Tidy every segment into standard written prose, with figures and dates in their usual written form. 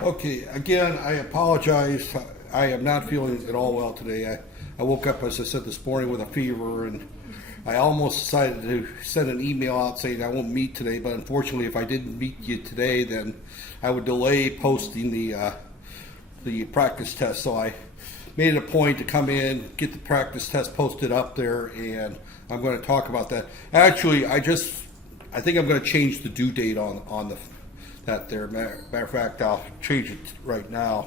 Okay, again, I apologize. I am not feeling at all well today. I woke up, as I said this morning, with a fever, and I almost decided to send an email out saying I won't meet today, but unfortunately, if I didn't meet you today, then I would delay posting the practice test. So I made it a point to come in, get the practice test posted up there, and I'm going to talk about that. Actually, I think I'm going to change the due date on that there. Matter of fact, I'll change it right now.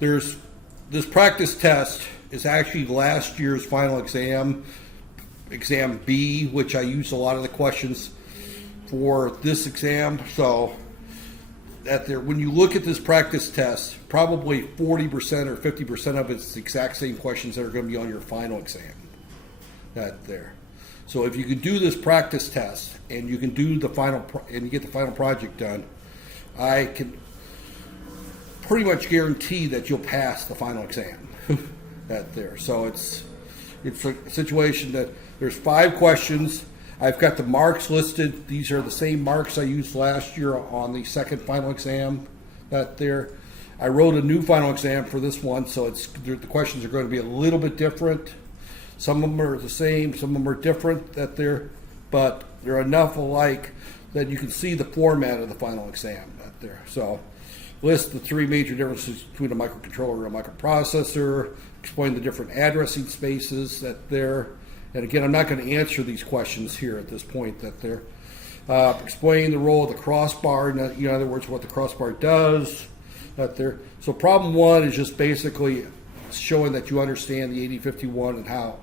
There's this practice test is actually last year's final exam B, which I used a lot of the questions for this exam. So when you look at this practice test, probably 40% or 50% of it's the exact same questions that are going to be on your final exam. So if you can do this practice test and you can do the and you get the final project done, I can pretty much guarantee that you'll pass the final exam. So it's a situation that there's 5 questions. I've got the marks listed. These are the same marks I used last year on the second final exam. I wrote a new final exam for this one, so the questions are going to be a little bit different. Some of them are the same, some of them are different, but they're enough alike that you can see the format of the final exam So list the 3 major differences between a microcontroller and a microprocessor, explain the different addressing spaces and again, I'm not going to answer these questions here at this point explain the role of the crossbar, in other words, what the crossbar does So problem 1 is just basically showing that you understand the 8051 and how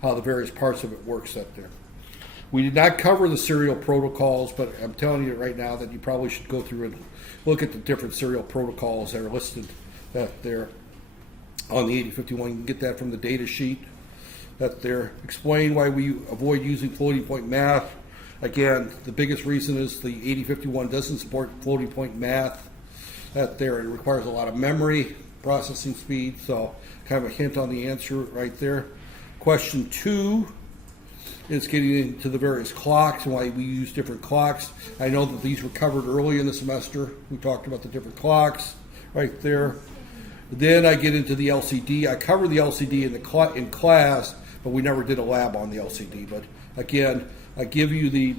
the various parts of it works We did not cover the serial protocols, but I'm telling you right now that you probably should go through and look at the different serial protocols that are listed on the 8051. You can get that from the data sheet. Explain why we avoid using floating point math. Again, the biggest reason is the 8051 doesn't support floating point math. It requires a lot of memory processing speed, so kind of a hint on the answer right there. Question 2 is getting into the various clocks and why we use different clocks. I know that these were covered early in the semester. We talked about the different clocks right there. Then I get into the LCD. I covered the LCD in class, but we never did a lab on the LCD. But again, I give you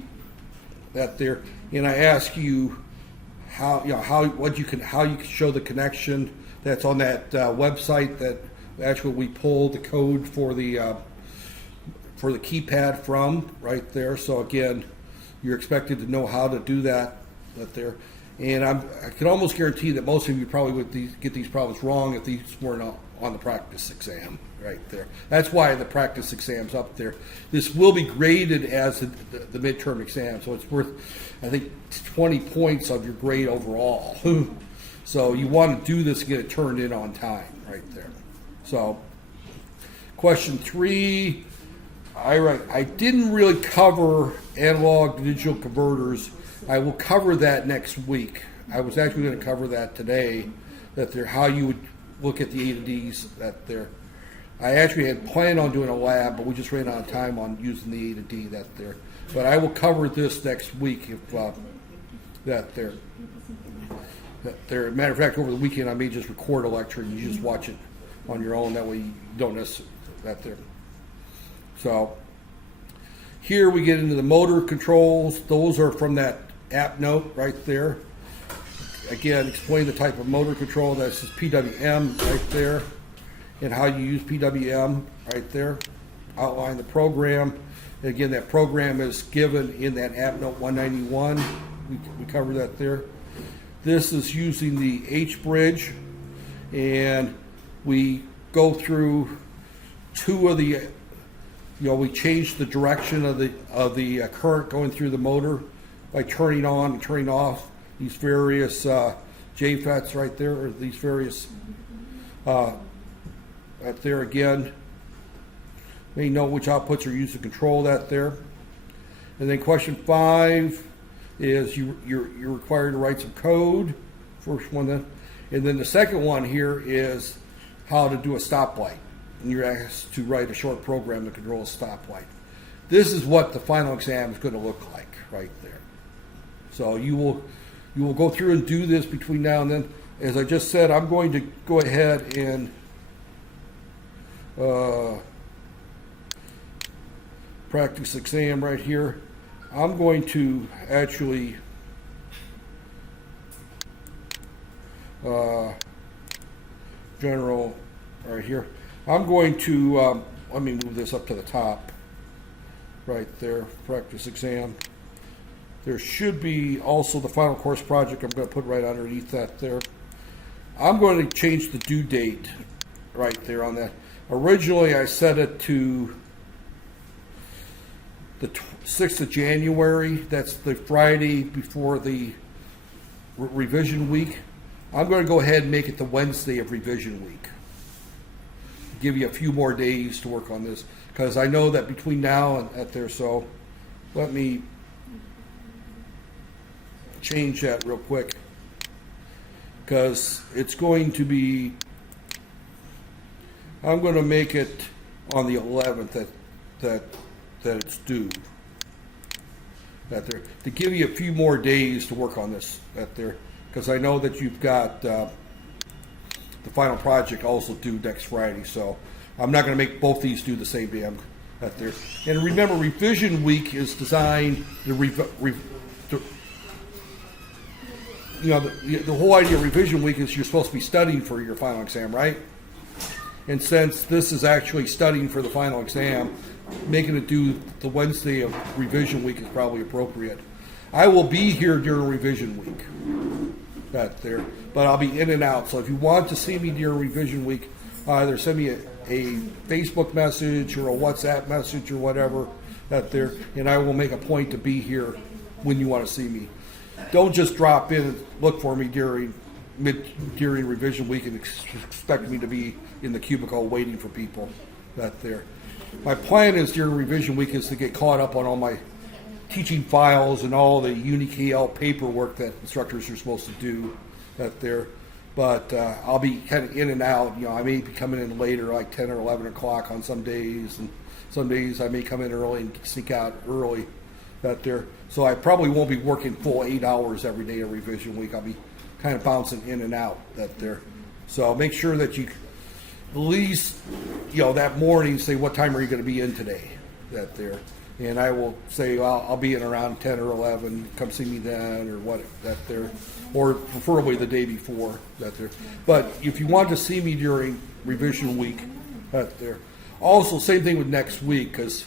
and I ask you how you can show the connection that's on that website that actually we pulled the code for the keypad from right there. So again, you're expected to know how to do that And I can almost guarantee that most of you probably would get these problems wrong if these weren't on the practice exam right there. That's why the practice exam's up there. This will be graded as the midterm exam, so it's worth, I think, 20 points of your grade overall. So you want to do this and get it turned in on time right there. So question 3, I didn't really cover analog to digital converters. I will cover that next week. I was actually going to cover that today, how you would look at the A to Ds I actually had planned on doing a lab, but we just ran out of time on using the A to D But I will cover this next week if matter of fact, over the weekend I may just record a lecture and you just watch it on your own. That way you don't miss So here we get into the motor controls. Those are from that app note right there. Again, explain the type of motor control. That's PWM right there and how you use PWM right there. Outline the program. And again, that program is given in that app note 191. We covered that there. This is using the H-bridge, and we go through 2 of the we change the direction of the current going through the motor by turning on and turning off these various JFETs right there, or these various right there again. May know which outputs are used to control that there. And then question 5 is you're required to write some code. First one then. And then the second one here is how to do a stoplight. And you're asked to write a short program to control a stoplight. This is what the final exam is going to look like right there. So you will You will go through and do this between now and then. As I just said, I'm going to go ahead and practice exam right here. I'm going to actually general right here. I'm going to let me move this up to the top right there, practice exam. There should be also the final course project. I'm going to put right underneath that there. I'm going to change the due date right there on that. Originally I set it to the 6th of January. That's the Friday before the revision week. I'm going to go ahead and make it the Wednesday of revision week. Give you a few more days to work on this, because I know that between now and at there, so let me change that real quick, because it's going to be, I'm going to make it on the 11th that it's due. That there, to give you a few more days to work on this that there, because I know that you've got the final project also due next Friday, so I'm not going to make both these due the same day. That there, and remember, revision week is designed to the whole idea of revision week is you're supposed to be studying for your final exam, right? And since this is actually studying for the final exam, making it due the Wednesday of revision week is probably appropriate. I will be here during revision week, that there, but I'll be in and out. So if you want to see me during revision week, either send me a Facebook message or a WhatsApp message or whatever, that there, and I will make a point to be here when you want to see me. Don't just drop in and look for me during revision week and expect me to be in the cubicle waiting for people. That there. My plan is during revision week is to get caught up on all my teaching files and all the UniKL paperwork that instructors are supposed to do. That there. But I'll be kind of in and out. You know, I may be coming in later, like 10 or 11 o'clock on some days, and some days I may come in early and sneak out early. That there. So I probably won't be working full 8 hours every day of revision week. I'll be kind of bouncing in and out. That there. So make sure that you at least, that morning say, what time are you going to be in today? That there. And I will say, well, I'll be in around 10 or 11. Come see me then, or what, that there. Or preferably the day before, that there. But if you want to see me during revision week, that there. Also, same thing with next week, because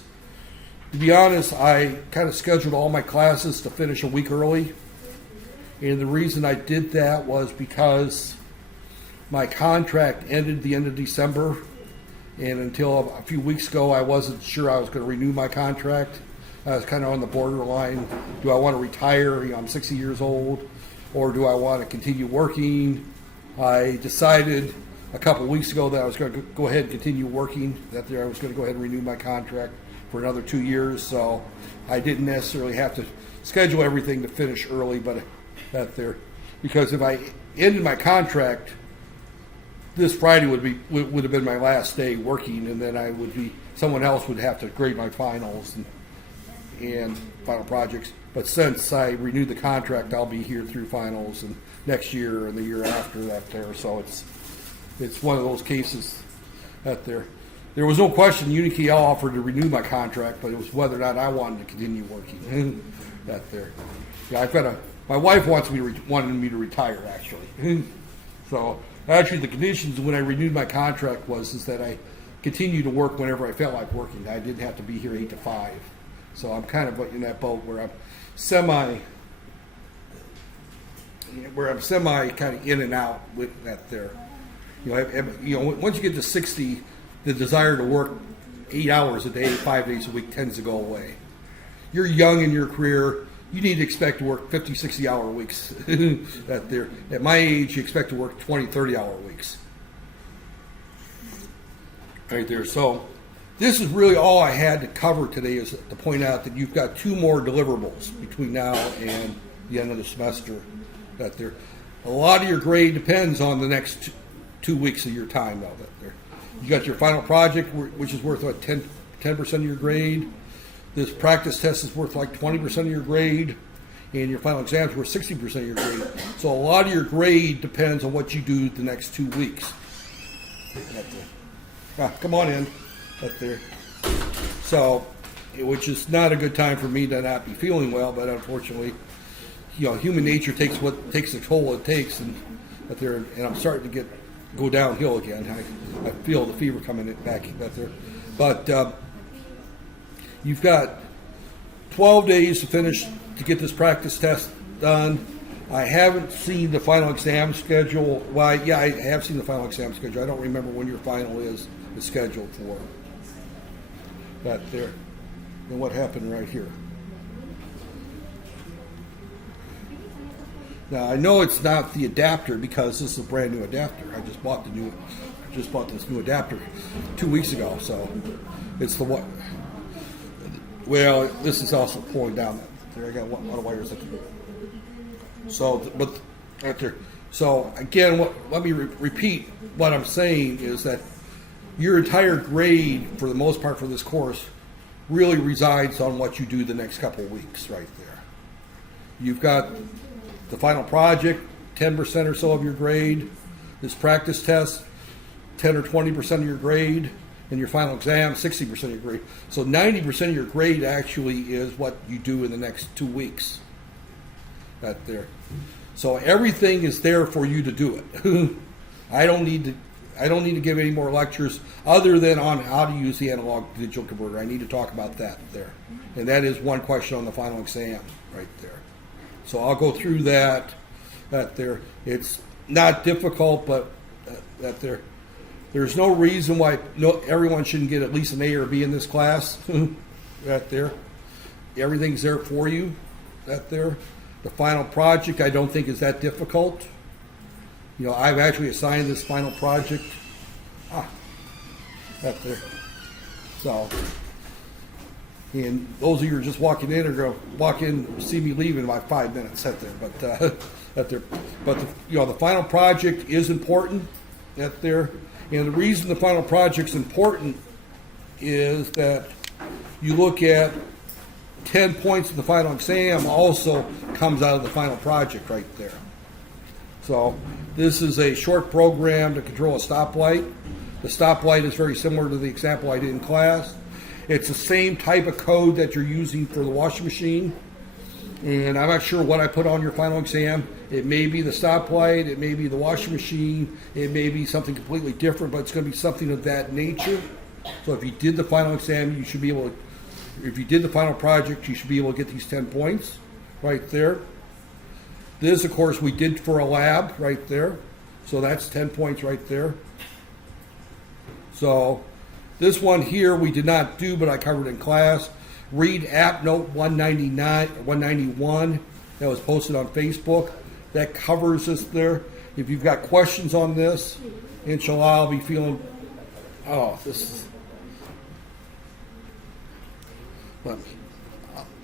to be honest, I kind of scheduled all my classes to finish a week early. And the reason I did that was because my contract ended the end of December. And until a few weeks ago, I wasn't sure I was going to renew my contract. I was kind of on the borderline. Do I want to retire? I'm 60 years old. Or do I want to continue working? I decided a couple weeks ago that I was going to go ahead and continue working, that I was going to go ahead and renew my contract for another 2 years. So I didn't necessarily have to schedule everything to finish early, but that there, because if I ended my contract, this Friday would have been my last day working, and then someone else would have to grade my finals and final projects. But since I renewed the contract, I'll be here through finals and next year and the year after that there. So it's one of those cases that there was no question UniKL offered to renew my contract, but it was whether or not I wanted to continue working. That there. Yeah, my wife wanted me to retire actually. So actually the conditions when I renewed my contract is that I continue to work whenever I felt like working. I didn't have to be here 8 to 5. So I'm kind of in that boat where I'm semi kind of in and out with that there. Once you get to 60, the desire to work 8 hours a day, 5 days a week tends to go away. You're young in your career. You need to expect to work 50, 60-hour weeks. That there. At my age, you expect to work 20, 30-hour weeks. Right there. So this is really all I had to cover today, is to point out that you've got 2 more deliverables between now and the end of the semester. That there. A lot of your grade depends on the next 2 weeks of your time, though. That there. You got your final project, which is worth like 10% of your grade. This practice test is worth like 20% of your grade. and your final exams were 60% of your grade. So a lot of your grade depends on what you do the next 2 weeks. Come on in, up there. So, which is not a good time for me to not be feeling well, but unfortunately, human nature takes the toll it takes, and I'm starting to go downhill again. I feel the fever coming back there, but you've got 12 days to get this practice test done. I haven't seen the final exam schedule. Well, yeah, I have seen the final exam schedule. I don't remember when your final is scheduled for. That there. And what happened right here. Now I know it's not the adapter because this is a brand new adapter. I just bought this new adapter 2 weeks ago. So it's the what? Well, this is also pulling down. There, I got a lot of wires. So, but right there. So again, let me repeat what I'm saying is that your entire grade, for the most part, for this course, really resides on what you do the next couple of weeks. Right there, you've got the final project, 10% or so of your grade. This practice test, 10 or 20% of your grade. And your final exam, 60% of your grade. So 90% of your grade actually is what you do in the next 2 weeks. That there. So everything is there for you to do it. I don't need to give any more lectures other than on how to use the analog to digital converter. I need to talk about that there. And that is one question on the final exam right there. So I'll go through that there. It's not difficult, but that there. There's no reason why everyone shouldn't get at least an A or B in this class. Right there. Everything's there for you. That there. The final project I don't think is that difficult. I've actually assigned this final project. That there. So, and those of you who are just walking in are going to walk in, see me leave in about 5 minutes. That there. But that there. But the final project is important. That there. And the reason the final project's important is that you look at 10 points of the final exam also comes out of the final project right there. So this is a short program to control a stoplight. The stoplight is very similar to the example I did in class. It's the same type of code that you're using for the washing machine. And I'm not sure what I put on your final exam. It may be the stoplight, it may be the washing machine, it may be something completely different, but it's going to be something of that nature. So if you did the final exam, you should be able to, if you did the final project, you should be able to get these 10 points right there. This, of course, we did for a lab right there. So that's 10 points right there. So this one here we did not do, but I covered in class. Read app note 191 that was posted on Facebook. That covers this there. If you've got questions on this, inshallah, I'll be feeling, let me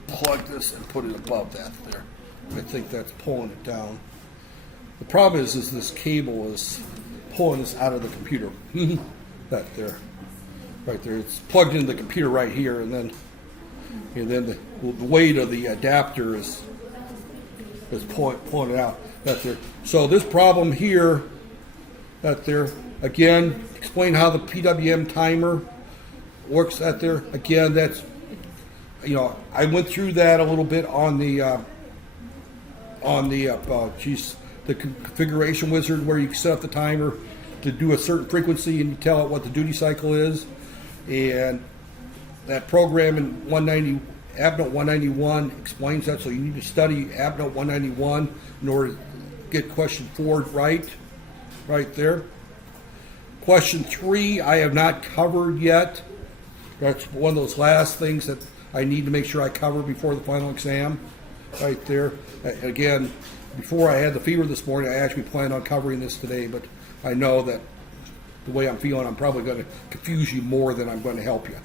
plug this and put it above that there. I think that's pulling it down. The problem is this cable is pulling this out of the computer. That there, right there. It's plugged into the computer right here, and then the weight of the adapter is pulling it out. That there. So this problem here, that there, again, explain how the PWM timer works. That there, again, that's, I went through that a little bit on the configuration wizard, where you set up the timer to do a certain frequency and you tell it what the duty cycle is, and that program in AppNote 191 explains that. So you need to study AppNote 191 in order to get question 4 right there. Question 3 I have not covered yet. That's one of those last things that I need to make sure I cover before the final exam right there. Again, before I had the fever this morning, I actually planned on covering this today, but I know that the way I'm feeling, I'm probably going to confuse you more than I'm going to help you.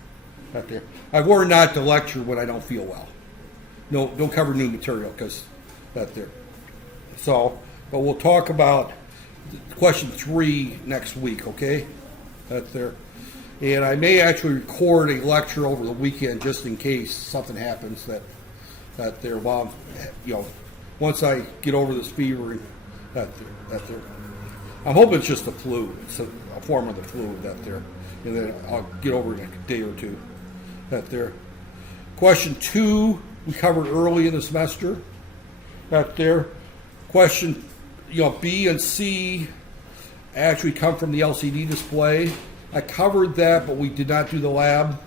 Right there. I've learned not to lecture when I don't feel well. No, don't cover new material, because that there. So, but we'll talk about question 3 next week, okay? That there. And I may actually record a lecture over the weekend just in case something happens that that there while once I get over this fever that there. I'm hoping it's just the flu. It's a form of the flu that there, and then I'll get over it in a day or two. That there. Question 2 we covered early in the semester. That there. Question, B and C actually come from the LCD display. I covered that, but we did not do the lab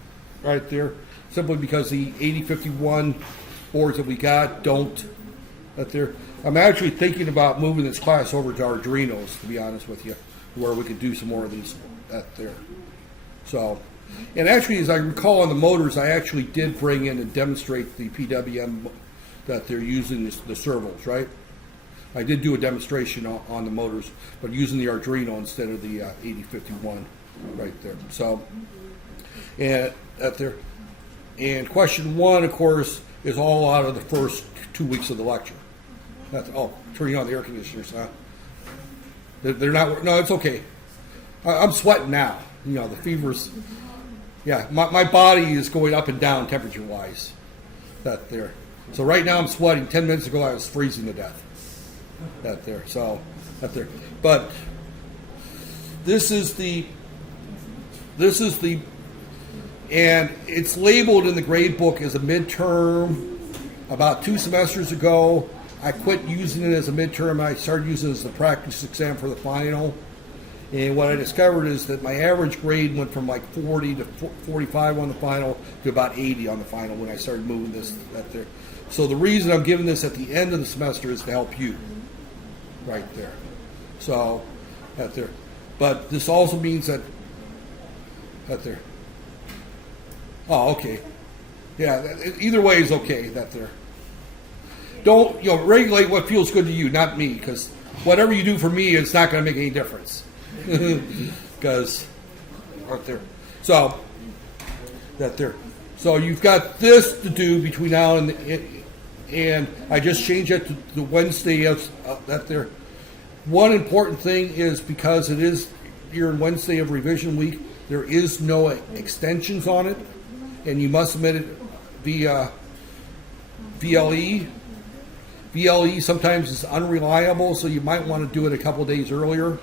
right there, simply because the 8051 boards that we got don't. That there. I'm actually thinking about moving this class over to Arduinos, to be honest with you, where we could do some more of these that there. So, and actually, as I recall on the motors, I actually did bring in and demonstrate the PWM that they're using the servos, right? I did do a demonstration on the motors, but using the Arduino instead of the 8051 right there. So, and that there. And question 1, of course, is all out of the first 2 weeks of the lecture. Turning on the air conditioners, huh? They're not. No, it's okay. I'm sweating now. The fever's. Yeah, my body is going up and down temperature-wise. That there. So right now I'm sweating. 10 minutes ago I was freezing to death. That there. So that there. But this is the. And it's labeled in the grade book as a midterm. About 2 semesters ago, I quit using it as a midterm. I started using it as the practice exam for the final. And what I discovered is that my average grade went from like 40 to 45 on the final to about 80 on the final when I started moving this that there. So the reason I'm giving this at the end of the semester is to help you. Right there. So that there. But this also means that there. Oh, okay. Yeah, either way is okay, that there. Don't, regulate what feels good to you, not me, because whatever you do for me, it's not going to make any difference. Because, right there. So, that there. So you've got this to do between now and I just changed it to the Wednesday of that there. One important thing is because it is here in Wednesday of revision week, there is no extensions on it, and you must submit it via VLE. VLE sometimes is unreliable, so you might want to do it a couple days earlier.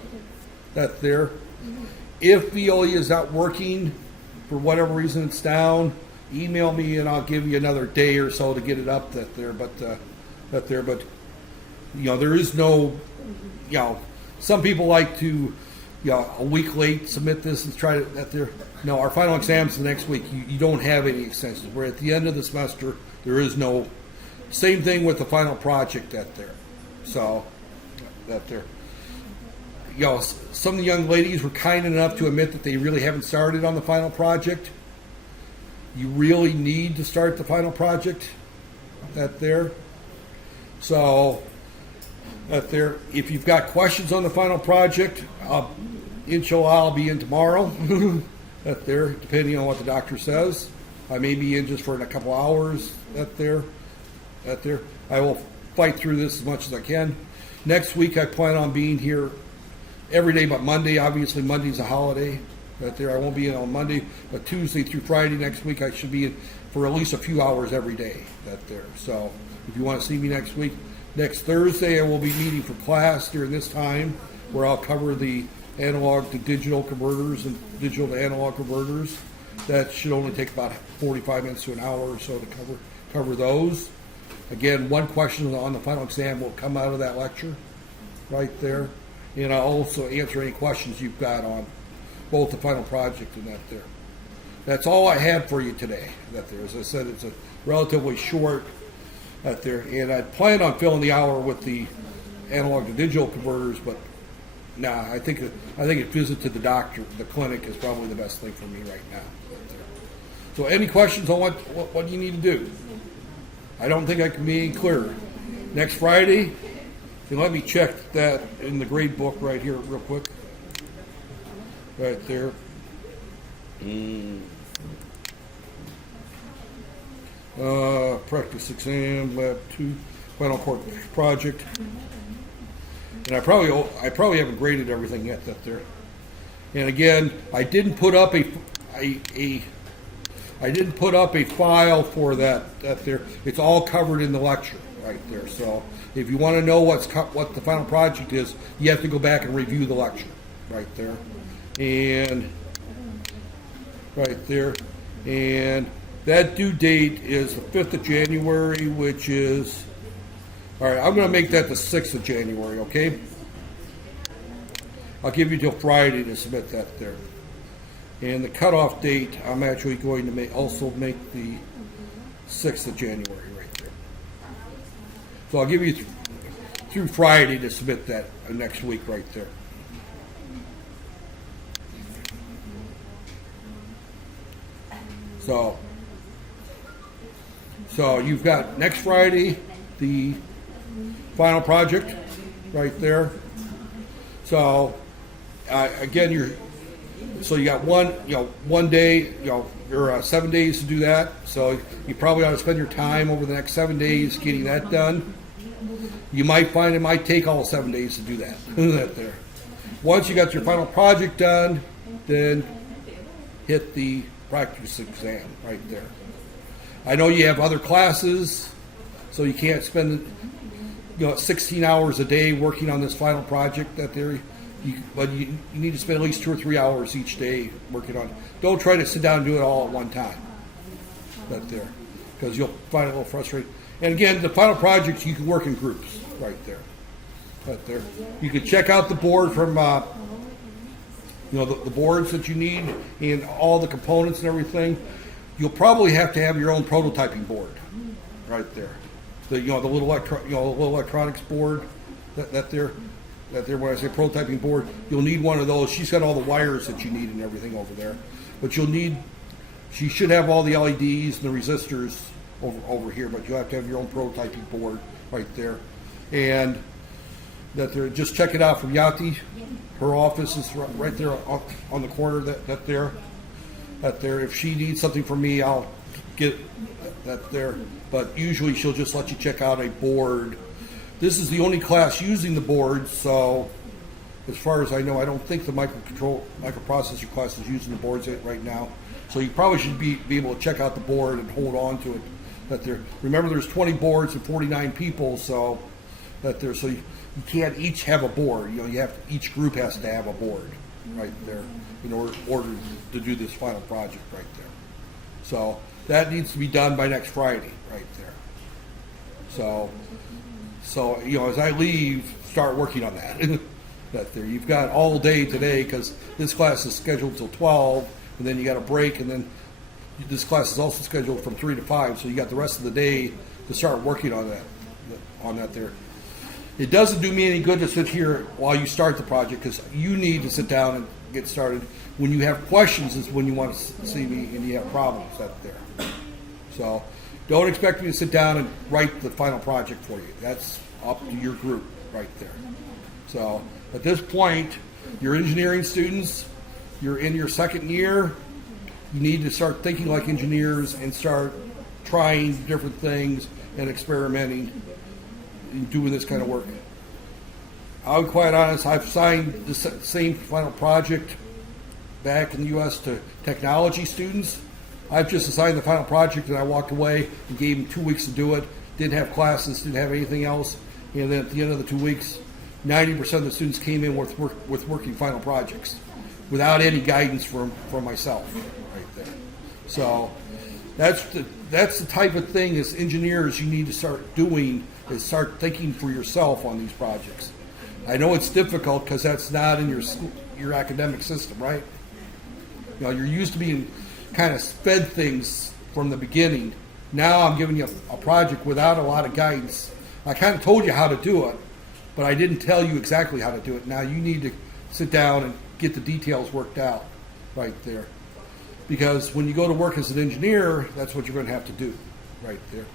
That there. If VLE is not working, for whatever reason it's down, email me and I'll give you another day or so to get it up. That there, but there is no. Some people like to, a week late submit this and try to that there. No, our final exam's the next week. You don't have any extensions. We're at the end of the semester. There is no. Same thing with the final project that there. So, that there. Some of the young ladies were kind enough to admit that they really haven't started on the final project. You really need to start the final project that there. So, that there. If you've got questions on the final project, inshallah, I'll be in tomorrow. That there, depending on what the doctor says. I may be in just for a couple hours. That there. I will fight through this as much as I can. Next week, I plan on being here every day but Monday. Obviously, Monday's a holiday. That there, I won't be in on Monday, but Tuesday through Friday next week, I should be in for at least a few hours every day. That there. So, if you want to see me next week, next Thursday, I will be meeting for class during this time, where I'll cover the analog to digital converters and digital to analog converters. That should only take about 45 minutes to an hour or so to cover those. Again, one question on the final exam will come out of that lecture right there. And I'll also answer any questions you've got on both the final project and that there. That's all I had for you today. That there. As I said, it's a relatively short that there. And I plan on filling the hour with the analog to digital converters, but I think a visit to the doctor, the clinic, is probably the best thing for me right now. So any questions on what you need to do? I don't think I can be any clearer. Next Friday, let me check that in the grade book right here real quick. Right there. Practice exam, lab 2, final course project. And I probably haven't graded everything yet that there. And again, I didn't put up I I didn't put up a file for that there. It's all covered in the lecture right there. So if you want to know what the final project is, you have to go back and review the lecture right there. And right there. And that due date is the 5th of January, which is, all right, I'm going to make that the 6th of January, okay? I'll give you till Friday to submit that there. And the cutoff date, I'm actually going to also make the 6th of January right there. So I'll give you through Friday to submit that next week right there. So you've got next Friday the final project right there. So again, you got one day, or 7 days to do that. So you probably ought to spend your time over the next 7 days getting that done. You might find it might take all 7 days to do that. That there. Once you got your final project done, then hit the practice exam right there. I know you have other classes, so you can't spend 16 hours a day working on this final project that there. But you need to spend at least 2 or 3 hours each day working on it. Don't try to sit down and do it all at one time. That there, because you'll find it a little frustrating. And again, the final projects you can work in groups right there. Right there, you can check out the board from the boards that you need and all the components and everything. You'll probably have to have your own prototyping board right there. The little electronics board that there. When I say prototyping board, you'll need one of those. She's got all the wires that you need and everything over there. But she should have all the LEDs and the resistors over here, but you'll have to have your own prototyping board right there. And just check it out from Yati. Her office is right there on the corner that there. If she needs something from me, I'll get that there. But usually she'll just let you check out a board. This is the only class using the board, so as far as I know, I don't think the microprocessor class is using the boards right now. So you probably should be able to check out the board and hold on to it. Remember, there's 20 boards and 49 people, so you can't each have a board. Each group has to have a board right there in order to do this final project right there. So that needs to be done by next Friday right there. So as I leave, start working on that. You've got all day today because this class is scheduled till 12, and then you got a break, and then this class is also scheduled from 3 to 5. So you got the rest of the day to start working on that there. It doesn't do me any good to sit here while you start the project because you need to sit down and get started. When you have questions is when you want to see me and you have problems there. So don't expect me to sit down and write the final project for you. That's up to your group right there. So at this point, you're engineering students, you're in your second year, you need to start thinking like engineers and start trying different things and experimenting and doing this kind of work. I'll be quite honest, I've signed the same final project back in the U.S. to technology students. I've just assigned the final project and I walked away and gave them 2 weeks to do it. Didn't have classes, didn't have anything else. And then at the end of the 2 weeks, 90% of the students came in with working final projects without any guidance from myself right there. So that's the type of thing as engineers you need to start doing is start thinking for yourself on these projects. I know it's difficult because that's not in your academic system, right? You're used to being kind of fed things from the beginning. Now I'm giving you a project without a lot of guidance. I kind of told you how to do it, but I didn't tell you exactly how to do it. Now you need to sit down and get the details worked out right there. Because when you go to work as an engineer, that's what you're going to have to do right there.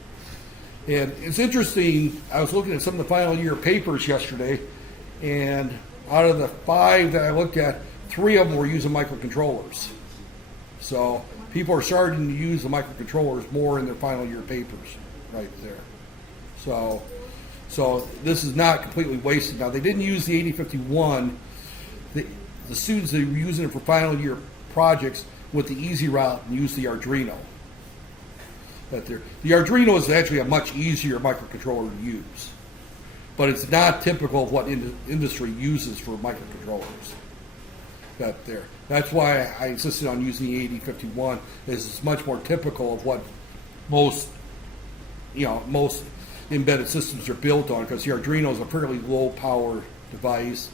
And it's interesting, I was looking at some of the final year papers yesterday, and out of the 5 that I looked at, 3 of them were using microcontrollers. So people are starting to use the microcontrollers more in their final year papers right there. So this is not completely wasted. Now, they didn't use the 8051. The students that were using it for final year projects went the easy route and used the Arduino The Arduino is actually a much easier microcontroller to use, but it's not typical of what industry uses for microcontrollers. That's why I insisted on using the 8051. It's much more typical of what most embedded systems are built on, because the Arduino is a fairly low power device,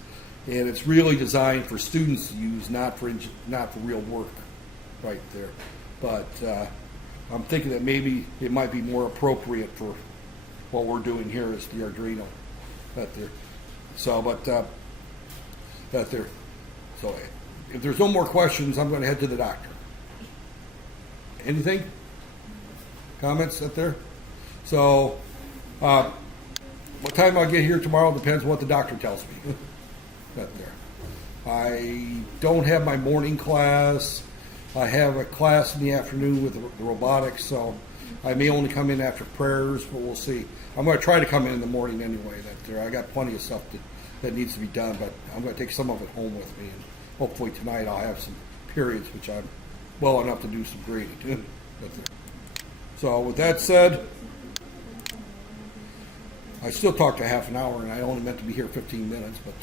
and it's really designed for students to use, not for real work, right there. But I'm thinking that maybe it might be more appropriate for what we're doing here is the Arduino. So if there's no more questions, I'm going to head to the doctor. Anything? Comments up there? So, what time I'll get here tomorrow depends on what the doctor tells me. I don't have my morning class. I have a class in the afternoon with the robotics, so I may only come in after prayers, but we'll see. I'm going to try to come in the morning anyway. I got plenty of stuff that needs to be done, but I'm going to take some of it home with me, and hopefully tonight I'll have some periods which I'm well enough to do some grading. So with that said, I still talked a half an hour, and I only meant to be here 15 minutes, but